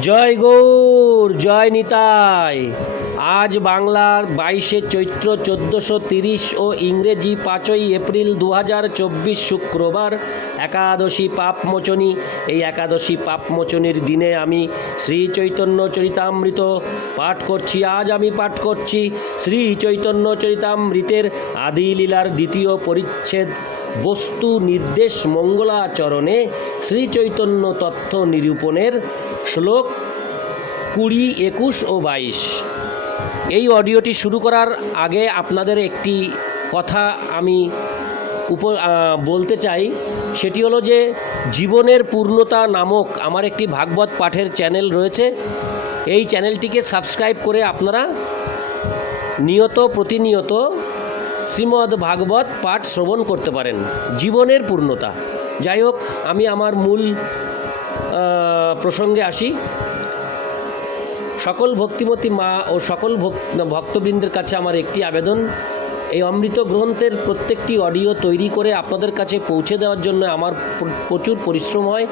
জয় গৌর, জয় নিতাই। আজ বাংলার বাইশে চৈত্র চোদ্দোশো তিরিশ ও ইংরেজি পাঁচই এপ্রিল দু হাজার চব্বিশ শুক্রবার একাদশী পাপমোচনী। এই একাদশী পাপমোচনীর দিনে আমি শ্রী চৈতন্য চরিতামৃত পাঠ করছি। আজ আমি পাঠ করছি শ্রী চৈতন্য চরিতামৃতের আদি লীলার দ্বিতীয় পরিচ্ছেদ। বস্তু নির্দেশ মঙ্গলাচরণে শ্রী চৈতন্য তথ্য নিরূপণের শ্লোক কুড়ি, একুশ ও বাইশ। এই অডিওটি শুরু করার আগে আপনাদের একটি কথা আমি উপ বলতে চাই। সেটি হলো যে জীবনের পূর্ণতা নামক আমার একটি ভাগবত পাঠের চ্যানেল রয়েছে। এই চ্যানেলটিকে সাবস্ক্রাইব করে আপনারা নিয়ত, প্রতিনিয়ত শ্রীমদ্ ভাগবত পাঠ শ্রবণ করতে পারেন। জীবনের পূর্ণতা। যাই হোক, আমি আমার মূল প্রসঙ্গে আসি। সকল ভক্তিমতী মা ও সকল ভক- ভক্তবৃন্দের কাছে আমার একটি আবেদন। এই অমৃত গ্রন্থের প্রত্যেকটি অডিও তৈরি করে আপনাদের কাছে পৌঁছে দেওয়ার জন্য আমার প্রচুর পরিশ্রম হয়।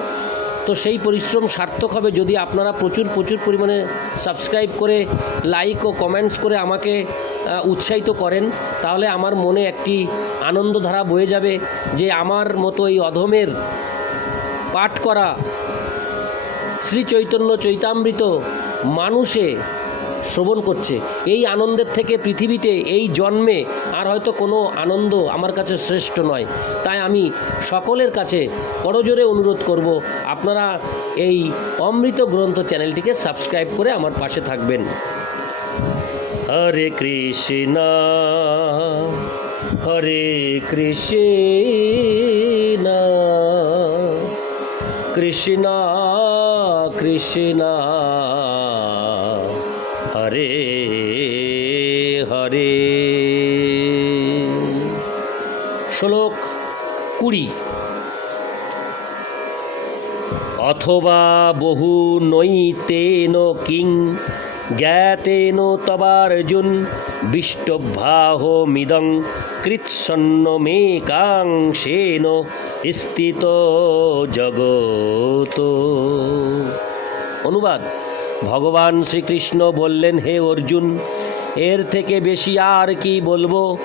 তো সেই পরিশ্রম সার্থক হবে যদি আপনারা প্রচুর প্রচুর পরিমাণে সাবস্ক্রাইব করে লাইক ও কমেন্টস করে আমাকে উৎসাহিত করেন, তাহলে আমার মনে একটি আনন্দধারা বয়ে যাবে যে আমার মতো এই অধমের পাঠ করা শ্রী চৈতন্য চৈতামৃত মানুষে শ্রবণ করছে। এই আনন্দের থেকে পৃথিবীতে এই জন্মে আর হয়তো কোনো আনন্দ আমার কাছে শ্রেষ্ঠ নয়। তাই আমি সকলের কাছে করজোরে অনুরোধ করব, আপনারা এই অমৃত গ্রন্থ চ্যানেলটিকে সাবস্ক্রাইব করে আমার পাশে থাকবেন। হরে কৃষ্ণ হরে কৃষ্ণ। কৃষ্ণ কৃষ্ণ হরে হরে। শ্লোক কুড়ি। অথবা বহু নৈতেন কিং জ্ঞাতেন তবার্জুন বিষ্টভ্যাহ মিদং কৃৎসন্ন মেকাংশেন স্থিত জগত। অনুবাদ, ভগবান শ্রীকৃষ্ণ বললেন, হে অর্জুন, এর থেকে বেশি আর কি বলব?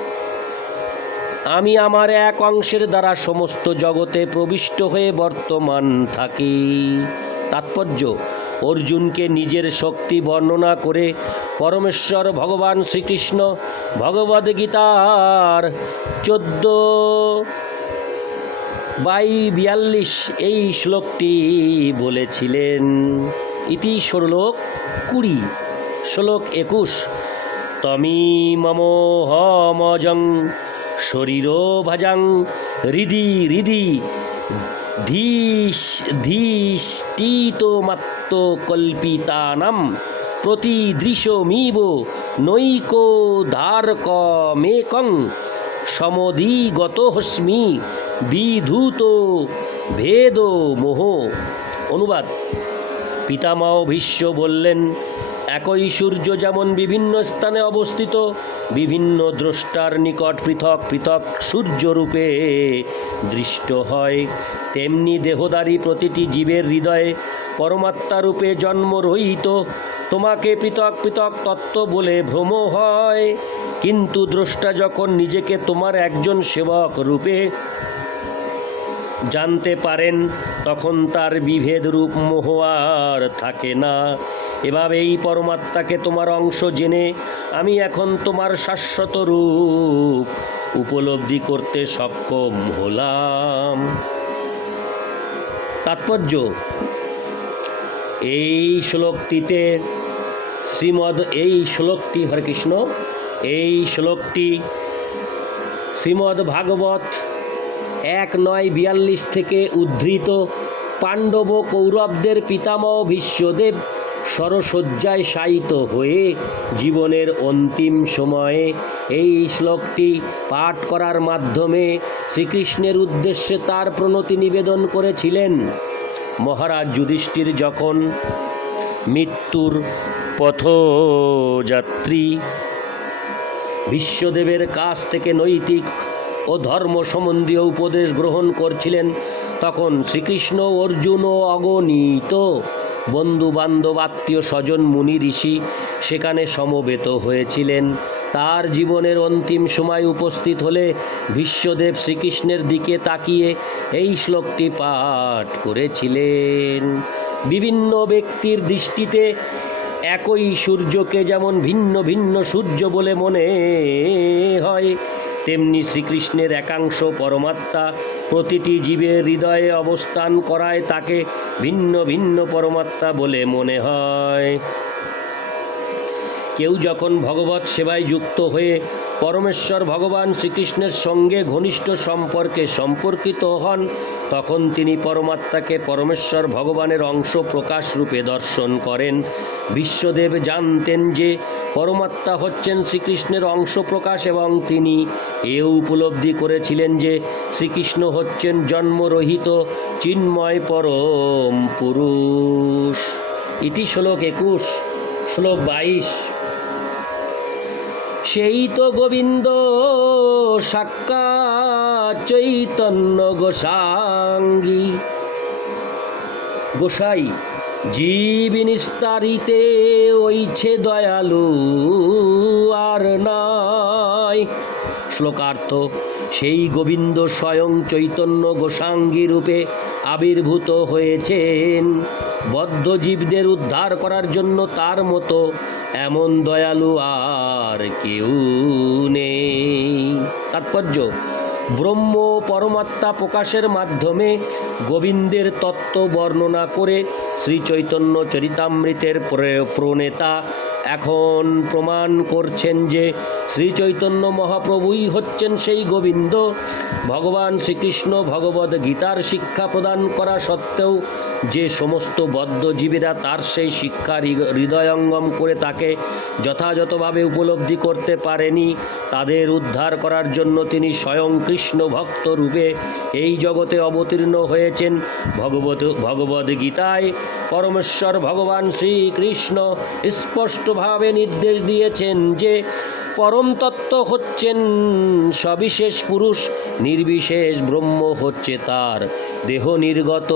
আমি আমার এক অংশের দ্বারা সমস্ত জগতে প্রবিষ্ট হয়ে বর্তমান থাকি। তাৎপর্য। অর্জুনকে নিজের শক্তি বর্ণনা করে পরমেশ্বর ভগবান শ্রীকৃষ্ণ ভগবদ্গীতার চোদ্দ বাই বিয়াল্লিশ এই শ্লোকটি বলেছিলেন। ইতি শ্লোক কুড়ি, শ্লোক একুশ, তমি মম হমজং, শরীর ভাজাং, হৃদি হৃদি ধীশ ধীষ্টিত মাত্র কল্পিতানাম প্রতিদৃশমিব নৈক ধারক মেকং সমধিগত হস্মি বিধূত ভেদ মোহ অনুবাদ। পিতামহ ভীষ্ম বললেন একই সূর্য যেমন বিভিন্ন স্থানে অবস্থিত, বিভিন্ন দ্রষ্টার নিকট পৃথক পৃথক সূর্যরূপে দৃষ্ট হয়। তেমনি দেহদারী প্রতিটি জীবের হৃদয়ে পরমাত্মা রূপে জন্ম রহিত। তোমাকে পৃথক পৃথক তত্ত্ব বলে ভ্রম হয়। কিন্তু দ্রষ্টা যখন নিজেকে তোমার একজন সেবক রূপে জানতে পারেন, তখন তার বিভেদ রূপ মোহ আর থাকে না। এভাবে এই পরমাত্মাকে তোমার অংশ জেনে আমি এখন তোমার শাশ্বত রূপ উপলব্ধি করতে সক্ষম হলাম। তাৎপর্য, এই শ্লোকটিতে শ্রীমদ, এই শ্লোকটি, হরে কৃষ্ণ, এই শ্লোকটি শ্রীমদ্ ভাগবত এক নয় বিয়াল্লিশ থেকে উদ্ধৃত পাণ্ডব কৌরবদের পিতামহ বিশ্বদেব সরসজ্জায় শায়িত হয়ে জীবনের অন্তিম সময়ে এই শ্লোকটি পাঠ করার মাধ্যমে শ্রীকৃষ্ণের উদ্দেশ্যে তার প্রণতি নিবেদন করেছিলেন। মহারাজ যুধিষ্ঠির যখন মৃত্যুর পথযাত্রী, বিশ্বদেবের কাছ থেকে নৈতিক ও ধর্ম সম্বন্ধীয় উপদেশ গ্রহণ করছিলেন। তখন শ্রীকৃষ্ণ, অর্জুন ও অগণিত বন্ধু বান্ধব আত্মীয় স্বজন, মুনি, ঋষি সেখানে সমবেত হয়েছিলেন। তার জীবনের অন্তিম সময় উপস্থিত হলে বিশ্বদেব শ্রীকৃষ্ণের দিকে তাকিয়ে এই শ্লোকটি পাঠ করেছিলেন। বিভিন্ন ব্যক্তির দৃষ্টিতে একই সূর্যকে যেমন ভিন্ন ভিন্ন সূর্য বলে মনে হয় তেমনি শ্রীকৃষ্ণের একাংশ পরমাত্মা প্রতিটি জীবের হৃদয়ে অবস্থান করায় তাকে ভিন্ন ভিন্ন পরমাত্মা বলে মনে হয়। কেউ যখন ভগবত সেবায় যুক্ত হয়ে পরমেশ্বর ভগবান শ্রীকৃষ্ণের সঙ্গে ঘনিষ্ঠ সম্পর্কে সম্পর্কিত হন, তখন তিনি পরমাত্মাকে পরমেশ্বর ভগবানের অংশ প্রকাশ রূপে দর্শন করেন। বিশ্বদেব জানতেন যে পরমাত্মা হচ্ছেন শ্রীকৃষ্ণের অংশ প্রকাশ এবং তিনি এও উপলব্ধি করেছিলেন যে শ্রীকৃষ্ণ হচ্ছেন জন্মরহিত চিন্ময় পরম পুরুষ। ইতি শ্লোক একুশ, শ্লোক বাইশ। সেই তো গোবিন্দ সাক্ষাৎ চৈতন্য গোসাঙ্গী। গোসাই জীব নিস্তারিতে ওইছে দয়ালু আর নাই। শ্লোকার্থ সেই গোবিন্দ স্বয়ং চৈতন্য গোসাঙ্গী রূপে আবির্ভূত হয়েছেন। বদ্ধ জীবদের উদ্ধার করার জন্য তার মতো এমন দয়ালু আর কেউ নেই। তাৎপর্য, ব্রহ্ম পরমাত্মা প্রকাশের মাধ্যমে গোবিন্দের তত্ত্ব বর্ণনা করে শ্রী চৈতন্য চরিতামৃতের প্র- প্রণেতা এখন প্রমাণ করছেন যে শ্রী চৈতন্য মহাপ্রভুই হচ্ছেন সেই গোবিন্দ। ভগবান শ্রীকৃষ্ণ ভগবদ গীতার শিক্ষা প্রদান করা সত্ত্বেও যে সমস্ত বদ্ধজীবীরা তার সেই শিক্ষা হৃদয়ঙ্গম করে তাকে যথাযথভাবে উপলব্ধি করতে পারেনি, তাদের উদ্ধার করার জন্য তিনি স্বয়ং কৃষ্ণ ভক্ত রূপে এই জগতে অবতীর্ণ হয়েছেন। ভগবত ভগবদ গীতায় পরমেশ্বর ভগবান শ্রীকৃষ্ণ স্পষ্টভাবে নির্দেশ দিয়েছেন যে পরম তত্ত্ব হচ্ছেন সবিশেষ পুরুষ, নির্বিশেষ ব্রহ্ম হচ্ছে তার দেহ নির্গত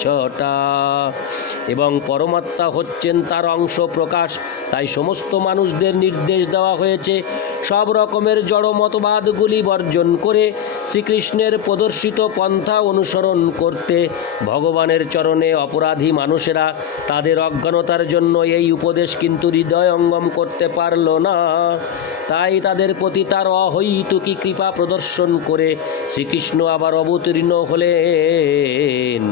রসিচ্ছটা এবং পরমাত্মা হচ্ছেন তার অংশ প্রকাশ। তাই সমস্ত মানুষদের নির্দেশ দেওয়া হয়েছে সব রকমের জড় মতবাদগুলি বর্জন করে শ্রীকৃষ্ণের প্রদর্শিত পন্থা অনুসরণ করতে ভগবানের চরণে অপরাধী মানুষেরা তাদের অজ্ঞানতার জন্য এই উপদেশ কিন্তু হৃদয়ঙ্গম করতে পারল না। তাই তাদের প্রতি তার অহৈতুকী কৃপা প্রদর্শন করে শ্রীকৃষ্ণ আবার অবতীর্ণ হলেন।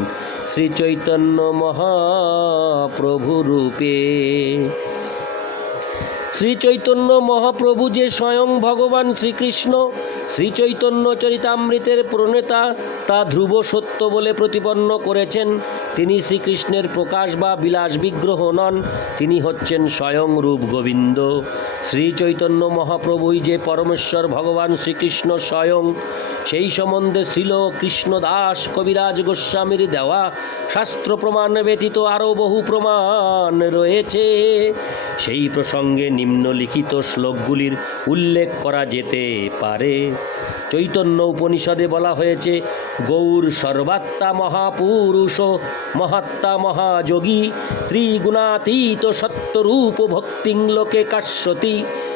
শ্রী চৈতন্য মহাপ্রভু রূপে শ্রী চৈতন্য মহাপ্রভু যে স্বয়ং ভগবান শ্রীকৃষ্ণ শ্রী চৈতন্য চরিতামৃতের প্রণেতা, তা ধ্রুব সত্য বলে প্রতিপন্ন করেছেন। তিনি শ্রীকৃষ্ণের প্রকাশ বা বিলাস বিগ্রহ নন, তিনি হচ্ছেন স্বয়ং রূপ গোবিন্দ। শ্রী চৈতন্য মহাপ্রভুই যে পরমেশ্বর ভগবান শ্রীকৃষ্ণ স্বয়ং, সেই সম্বন্ধে ছিল কৃষ্ণদাস কবিরাজ গোস্বামীর দেওয়া শাস্ত্র প্রমাণ ব্যতীত আরও বহু প্রমাণ রয়েছে। সেই প্রসঙ্গে নিম্নলিখিত শ্লোকগুলির উল্লেখ করা যেতে পারে। চৈতন্য উপনিষদে বলা হয়েছে, গৌর সর্বাত্মা মহাপুরুষ, মহাত্মা মহাযোগী, ত্রিগুণাতীত সত্যরূপ ভক্তিং লোকে কাশ্যতি।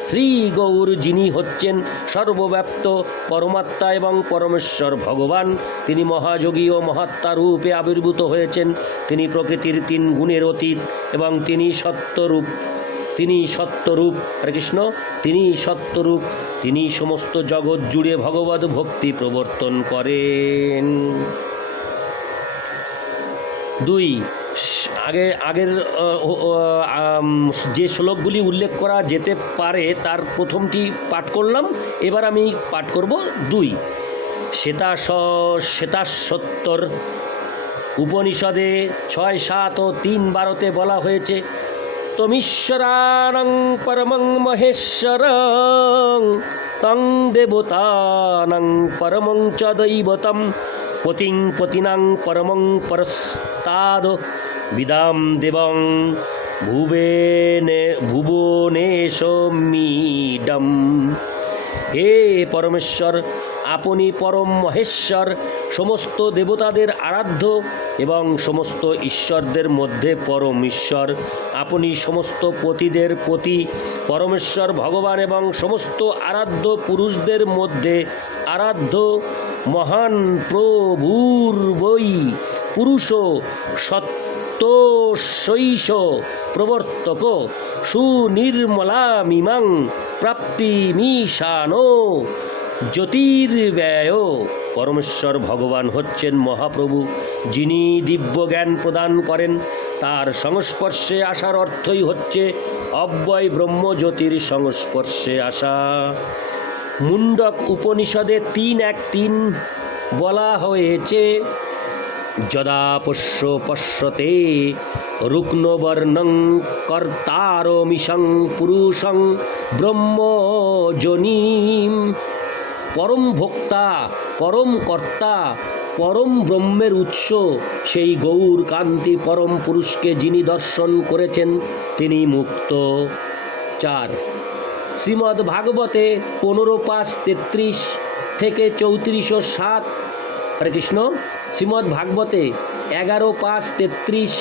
শ্রী গৌর যিনি হচ্ছেন সর্বব্যাপ্ত পরমাত্মা এবং পরমেশ্বর ভগবান, তিনি মহাযোগী ও মহাত্মা রূপে আবির্ভূত হয়েছেন। তিনি প্রকৃতির তিন গুণের অতীত এবং তিনি সত্যরূপ। তিনি সত্যরূপ কৃষ্ণ তিনি সত্যরূপ, তিনি সমস্ত জগৎ জুড়ে ভগবত ভক্তি প্রবর্তন করেন। দুই আগে, আগের যে শ্লোকগুলি উল্লেখ করা যেতে পারে, তার প্রথমটি পাঠ করলাম, এবার আমি পাঠ করব দুই। শ্বেতা শ্বেতাসত্তর উপনিষদে ছয়, সাত ও তিন বারোতে বলা হয়েছে তমীশ্বরানং পরমং মহেশ্বরং তং দেবতানং পরমং চ দৈবতম পতিং পতিনাং পরমং পরস্তাদ বিদাম দেবং ভুবেনে ভুবনেশমিডম হে পরমেশ্বর আপনি পরম মহেশ্বর, সমস্ত দেবতাদের আরাধ্য এবং সমস্ত ঈশ্বরদের মধ্যে পরম ঈশ্বর। আপনি সমস্ত পতিদের পতি, পরমেশ্বর, ভগবান এবং সমস্ত আরাধ্য পুরুষদের মধ্যে আরাধ্য মহান প্রভুর বই পুরুষ সত্যশৈষ প্রবর্তক সুনির্মলা মিমাং প্রাপ্তিমিশানো জ্যোতির্ব্যয়। পরমেশ্বর ভগবান হচ্ছেন মহাপ্রভু, যিনি দিব্য জ্ঞান প্রদান করেন। তার সংস্পর্শে আসার অর্থই হচ্ছে অব্যয় ব্রহ্ম জ্যোতির সংস্পর্শে আসা। মুন্ডক উপনিষদে তিন এক তিন বলা হয়েছে, যদা পশ্য পশ্যতে রুগ্নবর্ণং কর্তারমিশং পুরুষং ব্রহ্মজনীম। পরম ভোক্তা, পরম কর্তা, পরম ব্রহ্মের উৎস, সেই গৌর কান্তি পরম পুরুষকে যিনি দর্শন করেছেন, তিনি মুক্ত। চার, শ্রীমদ্ ভাগবতে পনেরো পাঁচ তেত্রিশ থেকে চৌত্রিশশো সাত, হরে কৃষ্ণ, শ্রীমদ্ ভাগবতে এগারো পাঁচ তেত্রিশ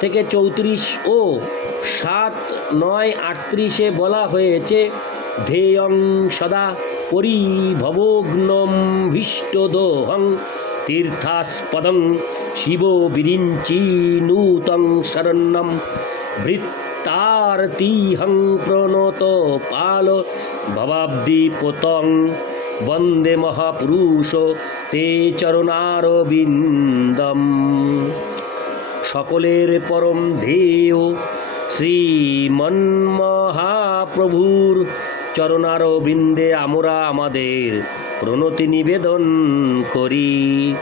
থেকে চৌত্রিশ ও সাত নয় আটত্রিশে বলা হয়েছে, ধেয়ং সদা পরিভবগ্নম ভীষ্টদোহং তীর্থাস্পদং শিব বিরিঞ্চি নূতং শরণ্যম ভৃত্তার্তিহং প্রণত পাল ভবাব্দিপতং বন্দে মহাপুরুষ তে চরণারবিন্দম। সকলের পরম ধেয় শ্রীমন্মহাপ্রভুর চরণারবিন্দে আমরা আমাদের প্রণতি নিবেদন করি।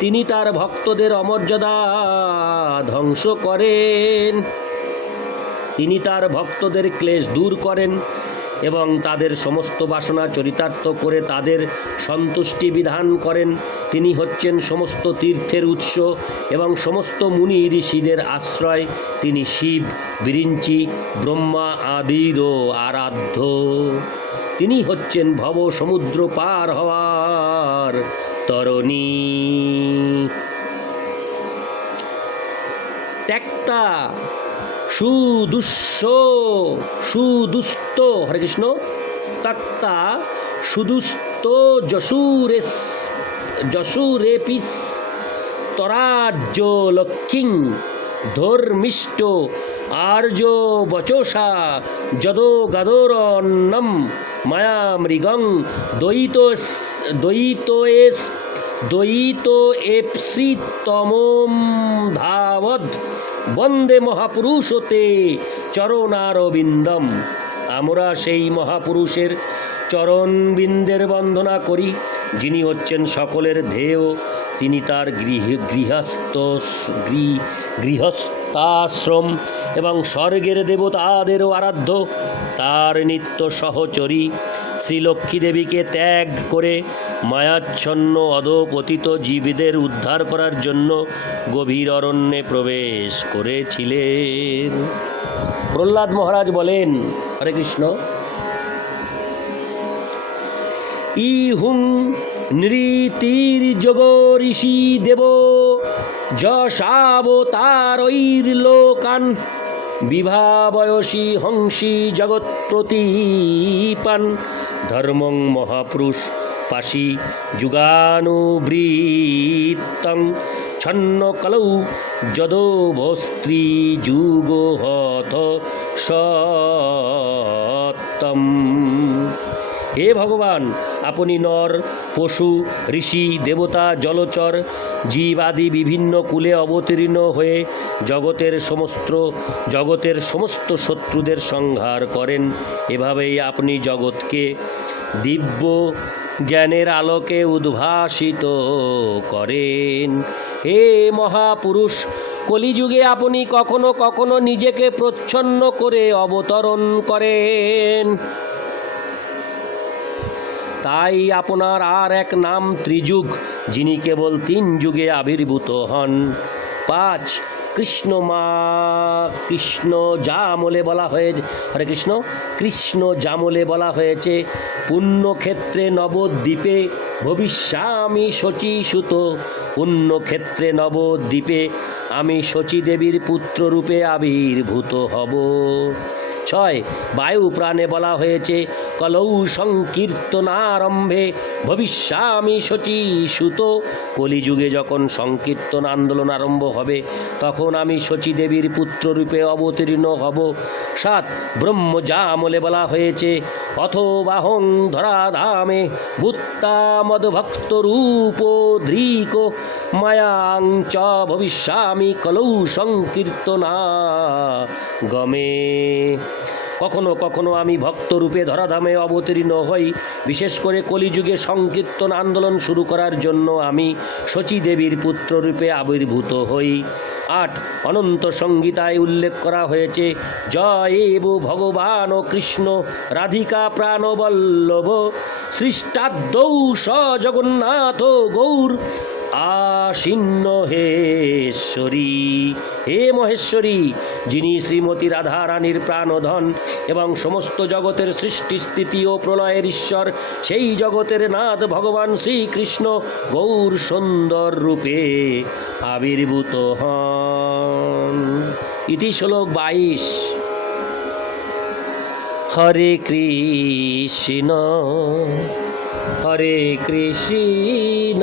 তিনি তার ভক্তদের অমর্যাদা ধ্বংস করেন। তিনি তার ভক্তদের ক্লেশ দূর করেন। এবং তাদের সমস্ত বাসনা চরিতার্থ করে তাদের সন্তুষ্টি বিধান করেন। তিনি হচ্ছেন সমস্ত তীর্থের উৎস এবং সমস্ত মুনি ঋষিদের আশ্রয়। তিনি শিব, বিরিঞ্চি, ব্রহ্মা আদিরও আরাধ্য। তিনি হচ্ছেন ভব সমুদ্র পার হওয়ার তরণী। ত্যক্তা সুদুস্স সুদুস্ত হরে কৃষ্ণ, তক্তা সুদুস্ত যশোরেস, যশোরেপিস, তরাজ্য লক্ষ্মীং, ধর্মিষ্ঠ, আর্য বচসা যদো গদোরন্নম মায়া মৃগং দ্বৈত দ্বৈতয়েস দ্বৈত এপসি তমম ধাবদ। বন্দে মহাপুরুষ মহাপুরুষতে চরণারবিন্দম। আমরা সেই মহাপুরুষের চরণবিন্দের বন্দনা করি, যিনি হচ্ছেন সকলের ধেয় তিনি তার গৃহ গৃহস্থ গৃ- গৃহস্থাশ্রম এবং স্বর্গের দেবতাদেরও আরাধ্য। তার নিত্য সহচরী শ্রীলক্ষ্মী দেবীকে ত্যাগ করে মায়াচ্ছন্ন অধপতিত জীবদের উদ্ধার করার জন্য গভীর অরণ্যে প্রবেশ করেছিলেন। প্রহ্লাদ মহারাজ বলেন, হরে কৃষ্ণ ইহুং নৃতির্যোগ ঋষি দেব যশাবতারৈর্লোকান বিভাবয়সী হংসী জগৎ প্রতীপান, ধর্মং মহাপুরুষ পাশি যুগানুবৃত্তং, ছন্ন কলৌ যদো ভস্ত্রী যুগহত সত্যম। হে ভগবান, আপনি নর, পশু, ঋষি, দেবতা, জলচর জীব আদি বিভিন্ন কুলে অবতীর্ণ হয়ে জগতের সমস্ত জগতের সমস্ত শত্রুদের সংহার করেন। এভাবেই আপনি জগৎকে দিব্য জ্ঞানের আলোকে উদ্ভাসিত করেন। হে মহাপুরুষ, কলিযুগে আপনি কখনো কখনো নিজেকে প্রচ্ছন্ন করে অবতরণ করেন। তাই আপনার আর এক নাম ত্রিযুগ, যিনি কেবল তিন যুগে আবির্ভূত হন। পাঁচ, কৃষ্ণ মা, কৃষ্ণ জামলে বলা হয়ে হরে কৃষ্ণ কৃষ্ণ জামলে বলা হয়েছে, পুণ্যক্ষেত্রে নবদ্বীপে ভবিষ্যামি শচী সুত পুণ্যক্ষেত্রে নবদ্বীপে আমি শচী দেবীর পুত্ররূপে আবির্ভূত হব। ছয় বায়ু প্রাণে বলা হয়েছে, কলৌ সংকীর্তনারম্ভে ভবিষ্যামি শচী সুত। কলিযুগে যখন সংকীর্তন আন্দোলন আরম্ভ হবে, তখন আমি শচী দেবীর পুত্ররূপে অবতীর্ণ হব। সাত ব্রহ্মজামলে বলা হয়েছে, অথবাহং ধরাধামে ভূত্তামদভক্ত রূপ ধৃক মায়াং চ ভবিষ্যামি কলৌ সংকীর্তনা গমে। কখনো কখনো আমি ভক্তরূপে ধরাধামে অবতীর্ণ হই। বিশেষ করে কলিযুগে সংকীর্তন আন্দোলন শুরু করার জন্য আমি শচী দেবীর পুত্ররূপে আবির্ভূত হই। আট, অনন্ত সংগীতায় উল্লেখ করা হয়েছে, জয় এব ভগবান ও কৃষ্ণ, রাধিকা প্রাণবল্লভ, সৃষ্টাদ্যৌ স জগন্নাথ গৌর আসিন্ন হেশ্বরী হে মহেশ্বরী, যিনি শ্রীমতী রাধা রানীর প্রাণধন এবং সমস্ত জগতের সৃষ্টি, স্থিতি ও প্রলয়ের ঈশ্বর, সেই জগতের নাথ ভগবান শ্রীকৃষ্ণ গৌর সুন্দর রূপে আবির্ভূত হন। ইতি শ্লোক বাইশ। হরে কৃষ্ণ হরে কৃষ্ণ।